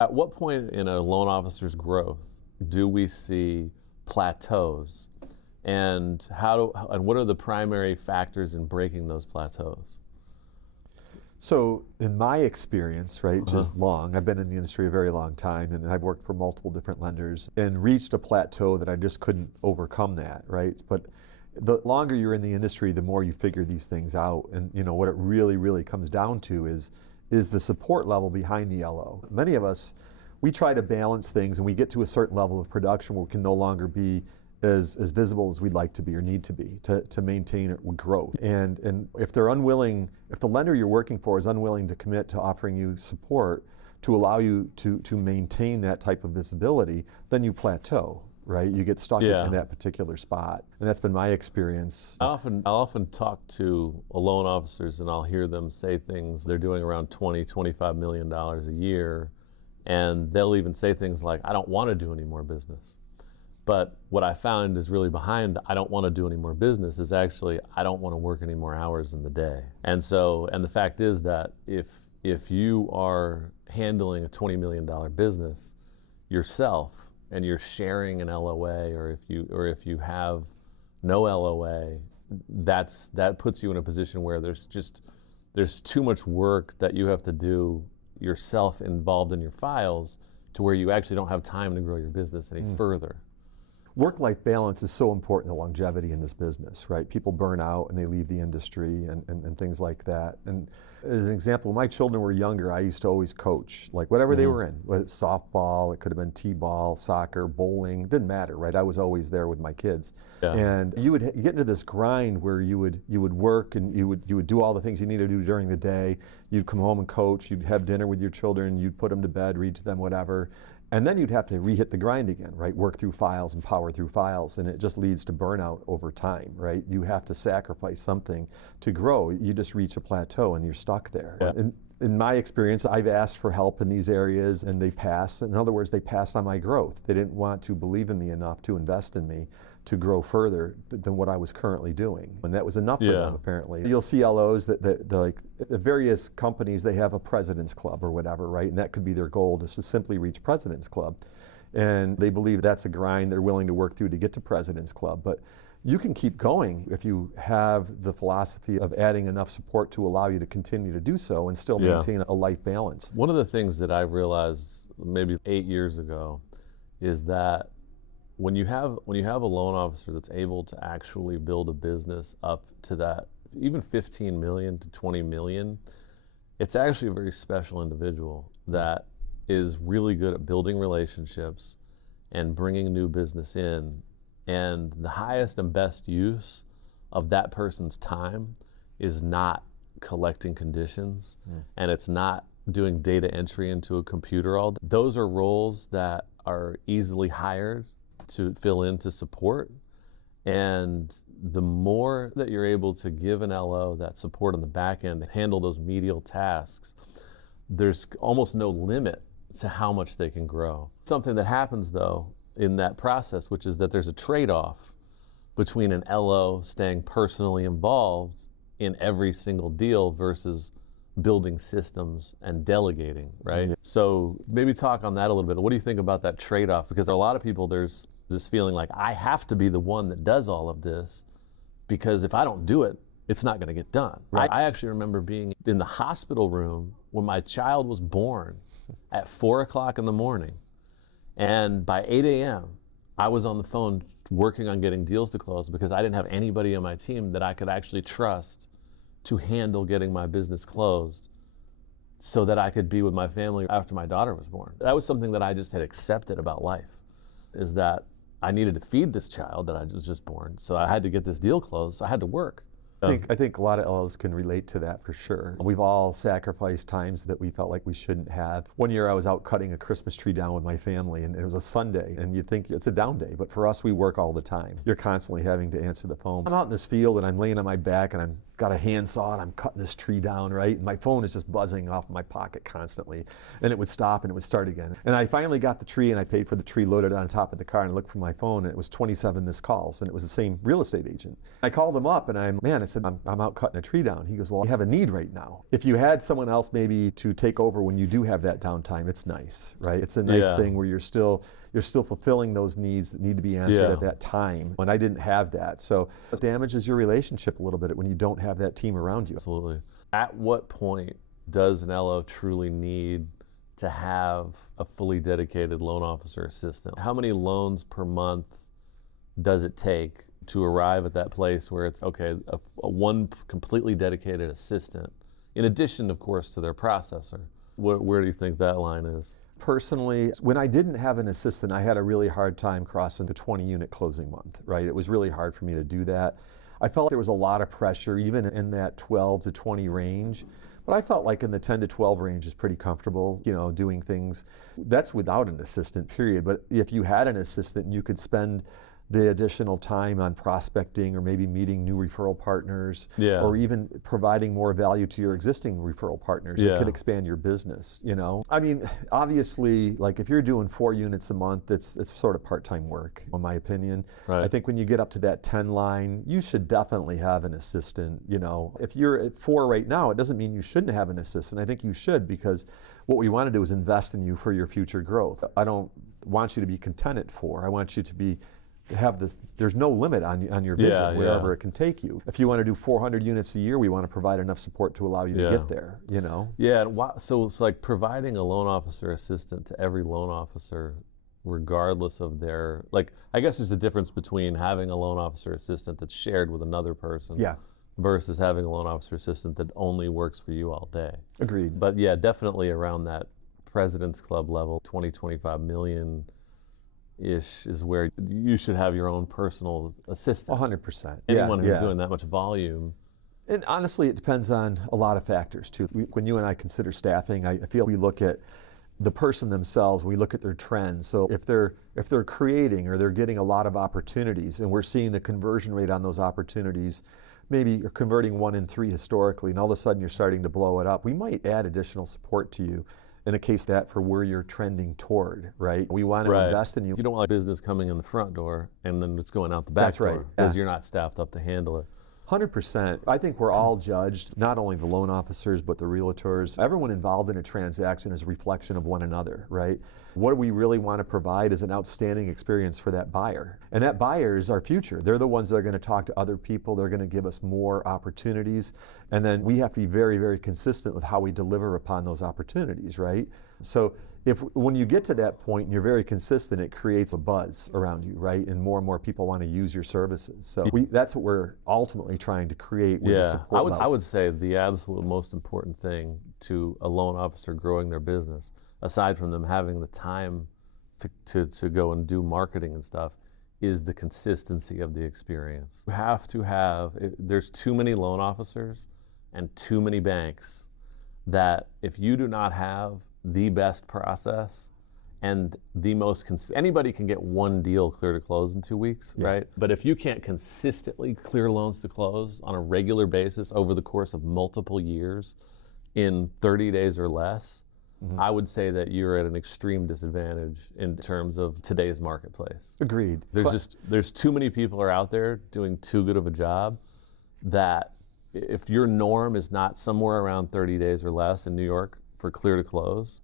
At what point in a loan officer's growth do we see plateaus, and and what are the primary factors in breaking those plateaus? So in my experience, right, which is long, I've been in the industry a very long time, and I've worked for multiple different lenders and reached a plateau that I just couldn't overcome that, right? But the longer you're in the industry, the more you figure these things out. And what it really, really comes down to is the support level behind the LO. Many of us, we try to balance things, and we get to a certain level of production where we can no longer be as visible as we'd like to be or need to be to maintain growth. And if they're unwilling, if the lender you're working for is unwilling to commit to offering you support to allow you to maintain that type of visibility, then you plateau, right? You get stuck in that particular spot. And that's been my experience. I'll often talk to loan officers, and I'll hear them say things. They're doing around $20-25 million a year, and they'll even say things like, I don't want to do any more business. But what I found is really behind I don't want to do any more business is actually I don't want to work any more hours in the day. And the fact is that if you are handling a $20 million business yourself and you're sharing an LOA, or if you have no LOA, that puts you in a position where there's too much work that you have to do yourself involved in your files to where you actually don't have time to grow your business any further. Work-life balance is so important to longevity in this business, right? People burn out and they leave the industry and things like that. And as an example, when my children were younger, I used to always coach, like whatever they were in, whether it's softball, it could have been t-ball, soccer, bowling, didn't matter, right? I was always there with my kids. Yeah. And you would get into this grind where you would work and you would do all the things you need to do during the day. You'd come home and coach, you'd have dinner with your children, you'd put them to bed, read to them, whatever. And then you'd have to re-hit the grind again, right? Work through files and power through files, and it just leads to burnout over time, right? You have to sacrifice something to grow. You just reach a plateau and you're stuck there. Yeah. In my experience, I've asked for help in these areas and they pass. In other words, they passed on my growth. They didn't want to believe in me enough to invest in me to grow further than what I was currently doing. And that was enough for them, apparently. You'll see LOs that like the various companies, they have a president's club or whatever, right? And that could be their goal, is to simply reach president's club. And they believe that's a grind they're willing to work through to get to president's club. But you can keep going if you have the philosophy of adding enough support to allow you to continue to do so and still maintain a life balance. One of the things that I realized maybe 8 years ago is that when you have a loan officer that's able to actually build a business up to that, even 15 million to 20 million, it's actually a very special individual that is really good at building relationships and bringing new business in. And the highest and best use of that person's time is not collecting conditions, and it's not doing data entry into a computer all day. Those are roles that are easily hired to fill in to support. And the more that you're able to give an LO that support on the back end and handle those medial tasks, there's almost no limit to how much they can grow. Something that happens though in that process, which is that there's a trade-off between an LO staying personally involved in every single deal versus building systems and delegating, right? Mm-hmm. So maybe talk on that a little bit. What do you think about that trade-off? Because a lot of people, there's this feeling like I have to be the one that does all of this, because if I don't do it, it's not going to get done. Right. I actually remember being in the hospital room when my child was born at 4 o'clock in the morning. And by 8 a.m., I was on the phone working on getting deals to close because I didn't have anybody on my team that I could actually trust to handle getting my business closed so that I could be with my family after my daughter was born. That was something that I just had accepted about life, is that I needed to feed this child that I was just born, so I had to get this deal closed, so I had to work. I think a lot of LOs can relate to that for sure. We've all sacrificed times that we felt like we shouldn't have. One year I was out cutting a Christmas tree down with my family, and it was a Sunday, and you'd think it's a down day, but for us, we work all the time. You're constantly having to answer the phone. I'm out in this field and I'm laying on my back and I'm got a handsaw and I'm cutting this tree down, right? And my phone is just buzzing off my pocket constantly. And it would stop and it would start again. And I finally got the tree and I paid for the tree, loaded it on top of the car, and I looked for my phone and it was 27 missed calls, and it was the same real estate agent. I called him up and it said, I'm out cutting a tree down. He goes, well, I have a need right now. If you had someone else maybe to take over when you do have that downtime, it's nice, right? It's a nice thing where you're still fulfilling those needs that need to be answered at that time. And I didn't have that. So it damages your relationship a little bit when you don't have that team around you. Absolutely. At what point does an LO truly need to have a fully dedicated loan officer assistant? How many loans per month does it take to arrive at that place where it's, okay, a one completely dedicated assistant, in addition, of course, to their processor? Where do you think that line is? Personally, when I didn't have an assistant, I had a really hard time crossing the 20-unit closing month, right? It was really hard for me to do that. I felt there was a lot of pressure, even in that 12 to 20 range. But I felt like in the 10 to 12 range is pretty comfortable, doing things. That's without an assistant, period. But if you had an assistant, you could spend the additional time on prospecting or maybe meeting new referral partners or even providing more value to your existing referral partners. It could expand your business, I mean, obviously, like if you're doing 4 units a month, it's sort of part-time work, in my opinion. Right. I think when you get up to that 10 line, you should definitely have an assistant, If you're at 4 right now, it doesn't mean you shouldn't have an assistant. I think you should, because what we want to do is invest in you for your future growth. I don't want you to be content at 4. I want you to have this, there's no limit on your vision, wherever it can take you. If you want to do 400 units a year, we want to provide enough support to allow you to get there, Yeah, so it's like providing a loan officer assistant to every loan officer, regardless of their, I guess there's a difference between having a loan officer assistant that's shared with another person versus having a loan officer assistant that only works for you all day. Agreed. But yeah, definitely around that President's Club level, 20, 25 million ish is where you should have your own personal assistant. 100%. Anyone who's doing that much volume. And honestly, it depends on a lot of factors too. When you and I consider staffing, I feel we look at the person themselves, we look at their trends. So if they're creating or they're getting a lot of opportunities and we're seeing the conversion rate on those opportunities, maybe you're converting 1 in 3 historically and all of a sudden you're starting to blow it up, we might add additional support to you in a case that for where you're trending toward, right? We want to invest in you. You don't want business coming in the front door and then it's going out the back door because you're not staffed up to handle it. 100%. I think we're all judged, not only the loan officers, but the realtors. Everyone involved in a transaction is a reflection of one another, right? What we really want to provide is an outstanding experience for that buyer. And that buyer is our future. They're the ones that are going to talk to other people. They're going to give us more opportunities. And then we have to be very, very consistent with how we deliver upon those opportunities, right? So when you get to that point and you're very consistent, it creates a buzz around you, right? And more people want to use your services. So that's what we're ultimately trying to create with the support levels. I would say the absolute most important thing to a loan officer growing their business, aside from them having the time to go and do marketing and stuff, is the consistency of the experience. You have to have, there's too many loan officers and too many banks that if you do not have the best process and the most anybody can get one deal clear to close in 2 weeks, right? But if you can't consistently clear loans to close on a regular basis over the course of multiple years in 30 days or less, I would say that you're at an extreme disadvantage in terms of today's marketplace. Agreed. There's too many people are out there doing too good of a job that if your norm is not somewhere around 30 days or less in New York for clear to close,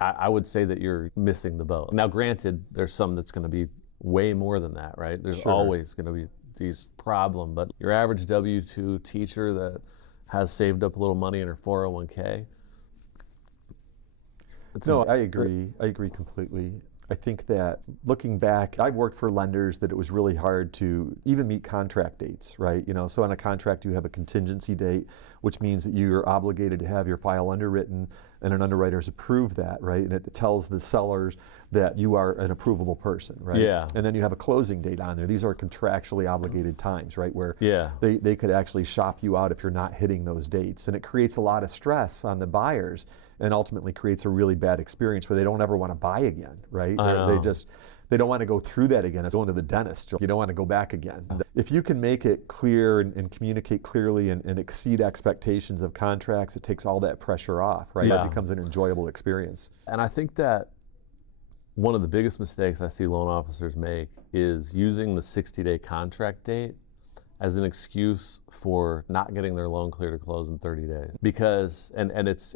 I would say that you're missing the boat. Now, granted, there's some that's going to be way more than that, right? There's always going to be these problems, but your average W-2 teacher that has saved up a little money in her 401k. No, I agree. I agree completely. I think that looking back, I've worked for lenders that it was really hard to even meet contract dates, right? So on a contract you have a contingency date, which means that you're obligated to have your file underwritten and an underwriter's approved that, right? And it tells the sellers that you are an approvable person, right? Yeah. And then you have a closing date on there. These are contractually obligated times, right? Where they could actually shop you out if you're not hitting those dates. And it creates a lot of stress on the buyers and ultimately creates a really bad experience where they don't ever want to buy again, right? They don't want to go through that again. It's going to the dentist. You don't want to go back again. If you can make it clear and communicate clearly and exceed expectations of contracts, it takes all that pressure off, right? That becomes an enjoyable experience. And I think that one of the biggest mistakes I see loan officers make is using the 60-day contract date as an excuse for not getting their loan clear to close in 30 days. Because, and it's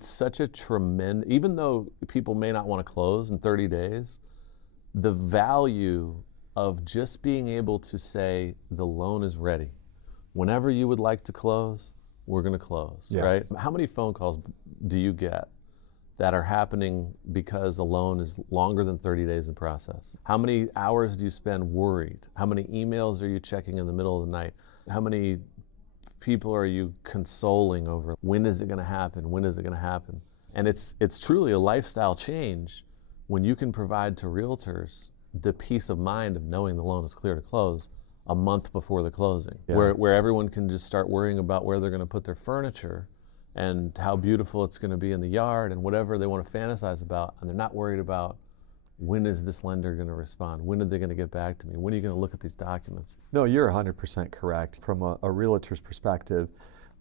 such a tremendous, even though people may not want to close in 30 days, the value of just being able to say the loan is ready. Whenever you would like to close, we're going to close, right? How many phone calls do you get that are happening because a loan is longer than 30 days in process? How many hours do you spend worried? How many emails are you checking in the middle of the night? How many people are you consoling over when is it going to happen? When is it going to happen? And it's truly a lifestyle change when you can provide to realtors the peace of mind of knowing the loan is clear to close a month before the closing, where everyone can just start worrying about where they're going to put their furniture and how beautiful it's going to be in the yard and whatever they want to fantasize about, and they're not worried about when is this lender going to respond? When are they going to get back to me? When are you going to look at these documents? No, you're 100% correct. From a realtor's perspective,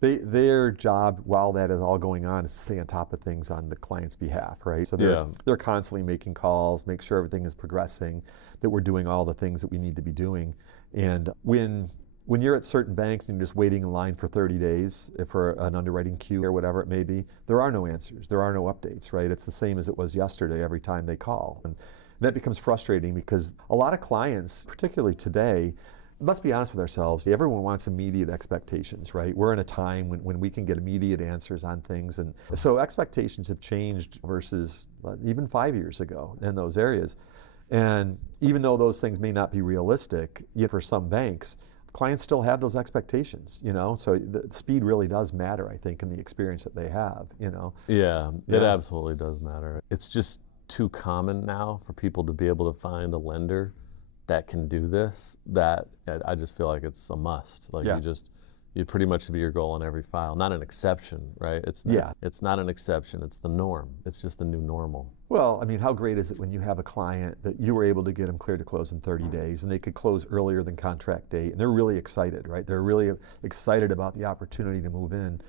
their job while that is all going on is to stay on top of things on the client's behalf, right? So they're constantly making calls, make sure everything is progressing, that we're doing all the things that we need to be doing. And when you're at certain banks and you're just waiting in line for 30 days for an underwriting queue or whatever it may be, there are no answers, there are no updates, right? It's the same as it was yesterday every time they call. And that becomes frustrating because a lot of clients, particularly today, let's be honest with ourselves, everyone wants immediate expectations, right? We're in a time when we can get immediate answers on things. And so expectations have changed versus even 5 years ago in those areas. And even though those things may not be realistic, yet for some banks, clients still have those expectations, so the speed really does matter, I think, in the experience that they have, Yeah, it absolutely does matter. It's just too common now for people to be able to find a lender that can do this, that I just feel like it's a must. Like you pretty much should be your goal on every file, not an exception, right? It's not an exception, it's the norm. It's just the new normal. Well, I mean, how great is it when you have a client that you were able to get them clear to close in 30 days and they could close earlier than contract date and they're really excited, right? They're really excited about the opportunity to move in.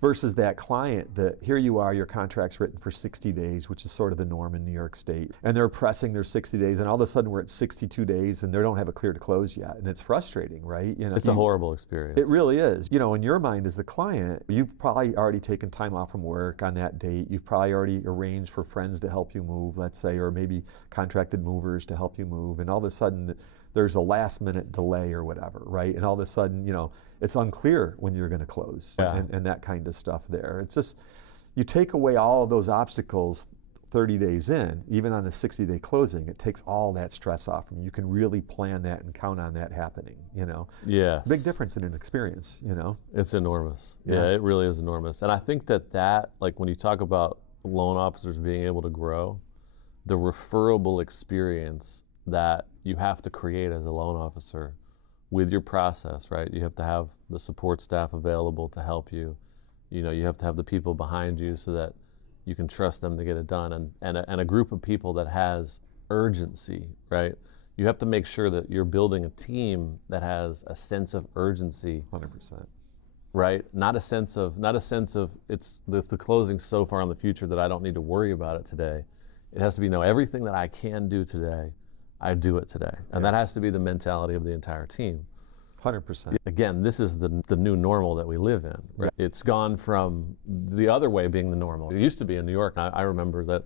Versus that client that here you are, your contract's written for 60 days, which is sort of the norm in New York State. And they're pressing their 60 days and all of a sudden we're at 62 days and they don't have a clear to close yet. And it's frustrating, right? It's a horrible experience. It really is. In your mind as the client, you've probably already taken time off from work on that date. You've probably already arranged for friends to help you move, let's say, or maybe contracted movers to help you move. And all of a sudden there's a last minute delay or whatever, right? And all of a sudden, it's unclear when you're going to close and that kind of stuff there. It's just, you take away all of those obstacles 30 days in, even on a 60-day closing, it takes all that stress off from you. You can really plan that and count on that happening, Yes. Big difference in an experience, It's enormous. Yeah, it really is enormous. And I think that, like when you talk about loan officers being able to grow, the referable experience that you have to create as a loan officer with your process, right? You have to have the support staff available to help you. You have to have the people behind you so that you can trust them to get it done, and a group of people that has urgency, right? You have to make sure that you're building a team that has a sense of urgency. 100%. Right? Not a sense of it's the closing so far in the future that I don't need to worry about it today. It has to be, everything that I can do today, I do it today. And that has to be the mentality of the entire team. 100%. Again, this is the new normal that we live in. Right? It's gone from the other way being the normal. It used to be in New York. I remember that,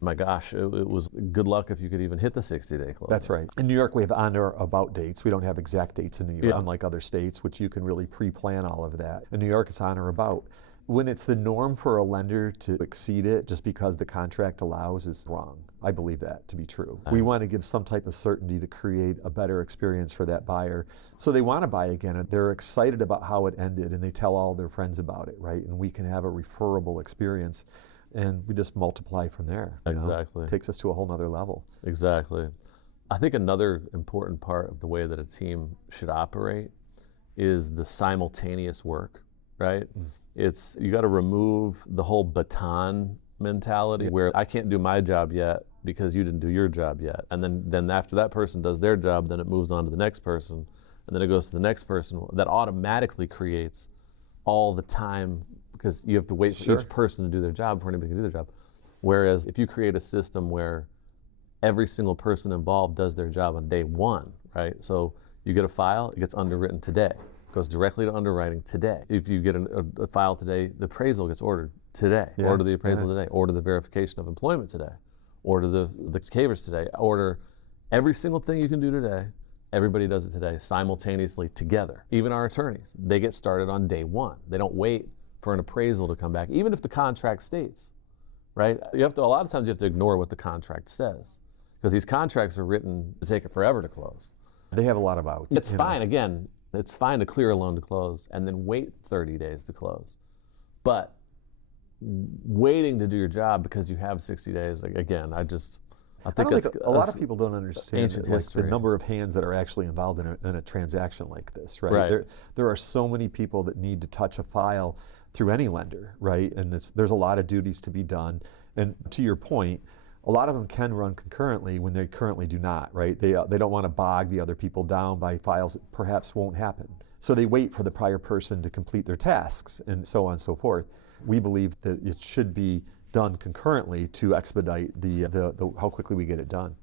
my gosh, it was good luck if you could even hit the 60-day close. That's right. In New York, we have on or about dates. We don't have exact dates in New York, unlike other states, which you can really pre-plan all of that. In New York, it's on or about. When it's the norm for a lender to exceed it just because the contract allows is wrong. I believe that to be true. We want to give some type of certainty to create a better experience for that buyer. So they want to buy again. They're excited about how it ended and they tell all their friends about it, right? And we can have a referable experience and we just multiply from there. Exactly. It takes us to a whole nother level. Exactly. I think another important part of the way that a team should operate is the simultaneous work, right? It's, you got to remove the whole baton mentality where I can't do my job yet because you didn't do your job yet. And then after that person does their job, then it moves on to the next person, and then it goes to the next person. That automatically creates all the time because you have to wait for each person to do their job before anybody can do their job. Whereas if you create a system where every single person involved does their job on day one, right? So You get a file, it gets underwritten today. Goes directly to underwriting today. If you get a file today, the appraisal gets ordered today. Yeah, Order the appraisal yeah. today. Order the verification of employment today. Order the CAVRs today. Order every single thing you can do today. Everybody does it today simultaneously together. Even our attorneys, they get started on day one. They don't wait for an appraisal to come back, even if the contract states, right? A lot of times you have to ignore what the contract says, because these contracts are written to take it forever to close. They have a lot of outs. It's fine, again, it's fine to clear a loan to close and then wait 30 days to close. But waiting to do your job because you have 60 days, again, I think don't that's think a lot of people don't understand ancient like, history. the number of hands that are actually involved in a transaction like this, right? Right. There are so many people that need to touch a file through any lender, right? And there's a lot of duties to be done. And to your point, a lot of them can run concurrently when they currently do not, right? They don't want to bog the other people down by files that perhaps won't happen. So they wait for the prior person to complete their tasks and so on and so forth. We believe that it should be done concurrently to expedite the how quickly we get it done.